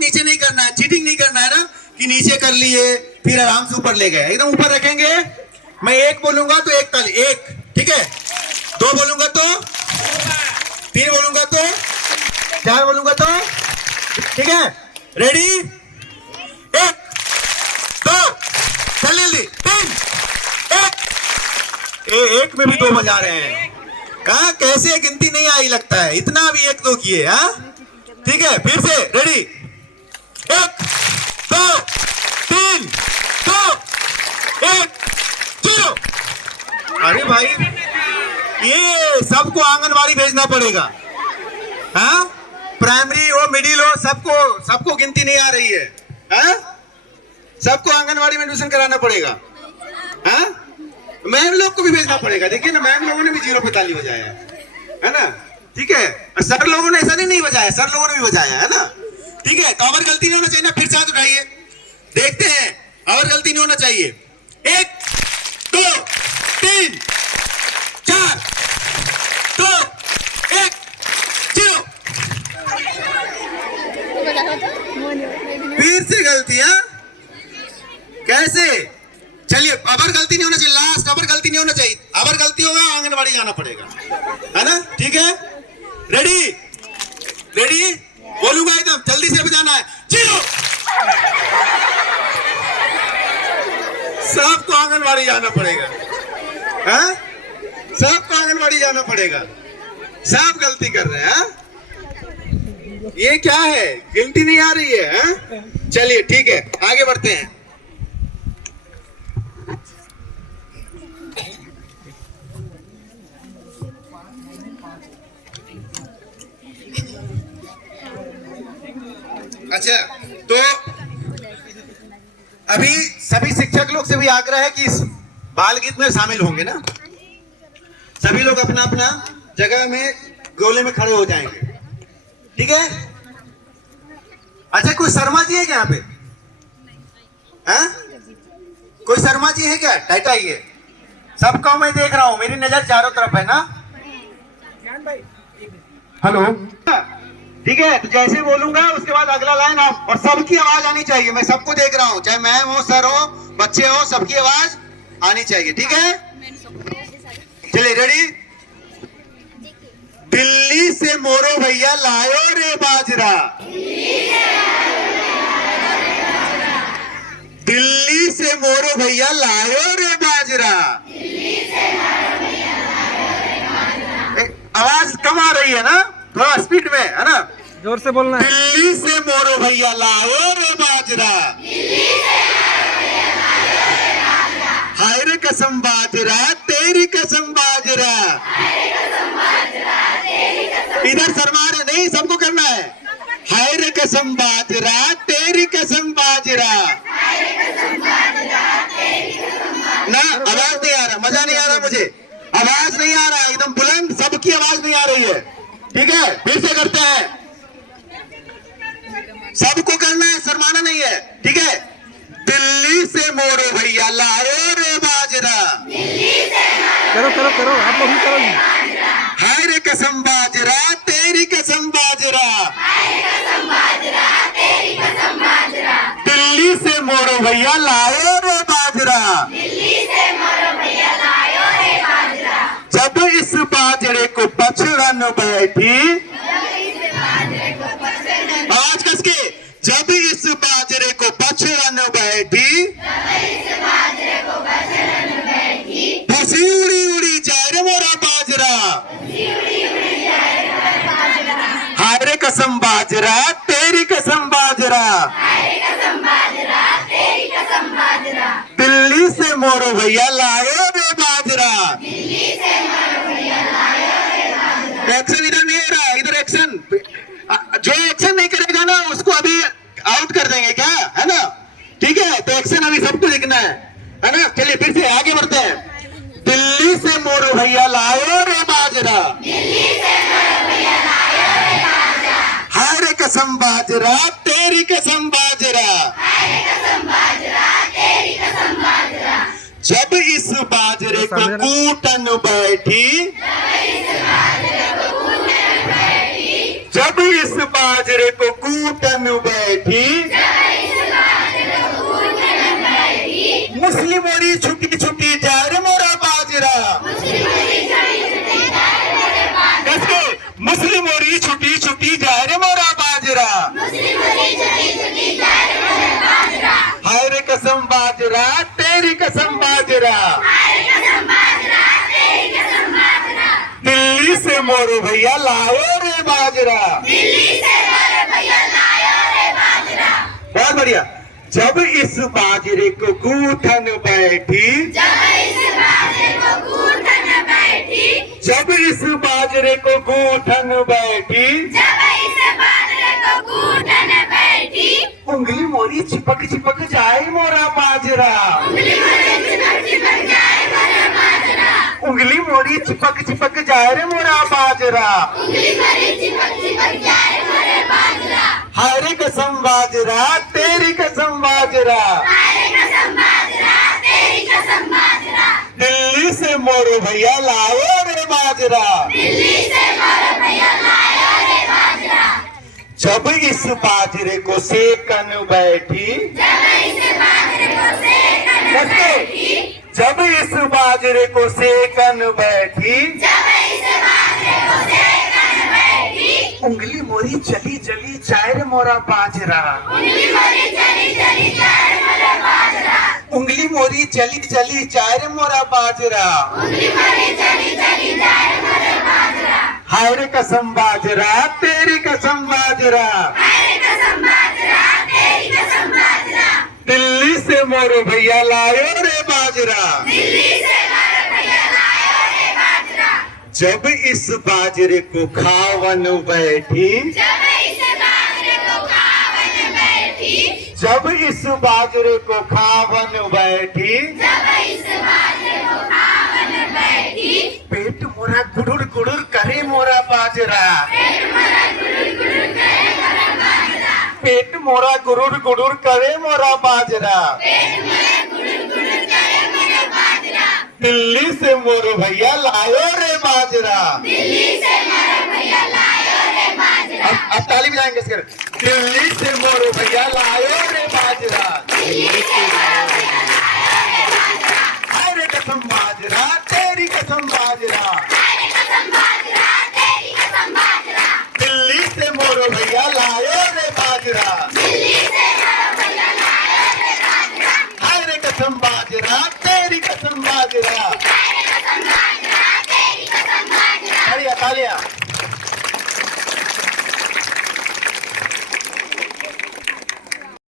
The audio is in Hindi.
नीचे नहीं करना है, चीटिंग नहीं करना है ना कि नीचे कर लिए फिर आराम से ऊपर ले गए, एकदम ऊपर रखेंगे। मैं एक बोलूंगा तो एक ताली, एक, ठीक है। दो बोलूंगा तो, तीन बोलूंगा तो, चार बोलूंगा तो, ठीक है। रेडी, एक, दो, जल्दी, तीन, एक में भी दो बजा रहे हैं। कहा कैसे गिनती नहीं आई लगता है, इतना भी एक दो किए। हाँ ठीक है, फिर से रेडी, एक, दो, तीन, दो, एक, जीरो। अरे भाई ये सबको आंगनवाड़ी भेजना पड़ेगा। हाँ प्राइमरी हो मिडिल हो सबको गिनती नहीं आ रही है। हाँ सबको आंगनवाड़ी में एडमिशन कराना पड़ेगा। हाँ मैम लोग को भी भेजना पड़ेगा। देखिए ना मैम लोगों ने भी जीरो पे ताली बजाया है ना, ठीक है। और सर लोगों ने ऐसा नहीं बजाया, सर लोगों ने भी बजाया है ना, ठीक है। तो और गलती नहीं होना चाहिए ना, फिर से हाथ उठाइए, देखते हैं और गलती नहीं होना चाहिए। एक, दो, तीन, चार, दो, एक, जीरो। फिर से गलतियां कैसे? चलिए अब गलती नहीं होना चाहिए, लास्ट अब गलती नहीं होना चाहिए। अब गलती होगा आंगनवाड़ी जाना पड़ेगा, है ना, ठीक है। रेडी, रेडी, बोलूंगा एकदम जल्दी से बजाना है, जीरो। सबको आंगनवाड़ी जाना पड़ेगा। हाँ सबको आंगनवाड़ी जाना पड़ेगा, सब गलती कर रहे हैं। ये क्या है, गिनती नहीं आ रही है। हाँ? चलिए ठीक है, आगे बढ़ते हैं। अच्छा तो अभी सभी शिक्षक लोग से भी आग्रह है कि इस बाल गीत में शामिल होंगे ना, सभी लोग अपना अपना जगह में गोले में खड़े हो जाएंगे, ठीक है। अच्छा कोई शर्मा जी है क्या यहाँ पे? हाँ कोई शर्मा जी है क्या? टाइट आइए, सबको मैं देख रहा हूं, मेरी नजर चारों तरफ है ना। हेलो, ठीक है। तो जैसे बोलूंगा उसके बाद अगला लाइन आप, और सबकी आवाज आनी चाहिए। मैं सबको देख रहा हूँ, चाहे मैम हो, सर हो, बच्चे हो, सबकी आवाज आनी चाहिए, ठीक है। चलिए रेडी, दिल्ली से मोरो भैया लायो रे बाजरा, दिल्ली से मोरो भैया लायो रे बाजरा। आवाज कम आ रही है ना, थोड़ा स्पीड में, है ना, जोर से बोलना है। दिल्ली से मोरो भैया लाओ रे बाजरा, हाय रे कसम बाजरा, तेरी कसम बाजरा। इधर शर्मा रहे नहीं, सबको करना है। हाय रे कसम बाजरा, तेरी कसम बाजरा। ना आवाज नहीं आ रहा, मजा नहीं आ रहा, मुझे आवाज नहीं आ रहा, एकदम बुलंद सबकी आवाज नहीं आ रही है, ठीक है। फिर से करते हैं, सबको करना है, शर्माना नहीं है, ठीक है। दिल्ली से मोरो भैया लाओ रे बाजरा, करो करो करो, आप लोग भी करो। हाय रे कसम बाजरा, तेरी कसम बाजरा, दिल्ली से मोरो भैया लाओ रे बाजरा। जब इस बाजरे को पछड़न बैठी, आवाज कस के, जब इस बाजरे को पछड़न बैठी, खुशी उड़ी उड़ी जाए रे मोरा बाजरा, हाय रे कसम बाजरा, तेरी कसम बाजरा, दिल्ली से मोरो भैया लाओ रे बाजरा। एक्शन इधर नहीं आ रहा, इधर एक्शन, जो एक्शन नहीं करेगा ना उसको अभी आउट कर देंगे, क्या है ना, ठीक है। तो एक्शन अभी सबको दिखना है ना। चलिए फिर से आगे बढ़ते हैं। दिल्ली से मोरो भैया लाओ रे बाजरा, हाय रे कसम बाजरा, तेरी कसम बाजरा। जब इस बाजरे को कूटन बैठी, जब इस बाजरे को कूटन बैठी, बैठी मुस्लिम मोरी छुट्टी छुट्टी जाए रे मोरा बाजरा कैसे मुस्लिम मोरी छुट्टी छुट्टी जाए रे मोरा बाजरा हाय रे कसम बाजरा तेरी कसम बाजरा दिल्ली से मोरू भैया लाओ रे बाजरा बहुत बढ़िया जब इस बाजरे को गूंथन बैठी जब इस बाजरे को गूंथन बैठी उंगली मोरी चिपक चिपक जाए मोरा बाजरा उंगली मोरी चिपक चिपक जाए रे मोरा बाजरा हाय रे कसम बाजरा तेरी कसम बाजरा दिल्ली से मोरू भैया लाओ रे बाजरा जब इस बाजरे को सेकन बैठी जब इस बाजरे को सेकन बैठी उंगली मोरी चली चली जाए रे मोरा बाजरा उंगली मोरी चली चली जाए रे मोरा बाजरा हाय रे कसम बाजरा तेरी कसम बाजरा दिल्ली से मोरू भैया लायो रे बाजरा जब इस बाजरे को खावन बैठी जब इस बाजरे को खावन बैठी पेट मोरा गुड़ुर गुड़ुर करे मोरा बाजरा पेट मोरा गुड़ुर गुड़ुर करे मोरा बाजरा दिल्ली से मोरू भैया लायो रे बाजरा अब ताली बजाएंगे इसके दिल्ली से मोरू भैया लायो रे बाजरा हाय रे कसम बाजरा तेरी कसम बाजरा दिल्ली से मोरू भैया लायो रे बाजरा हाय रे कसम बाजरा तेरी कसम बाजरा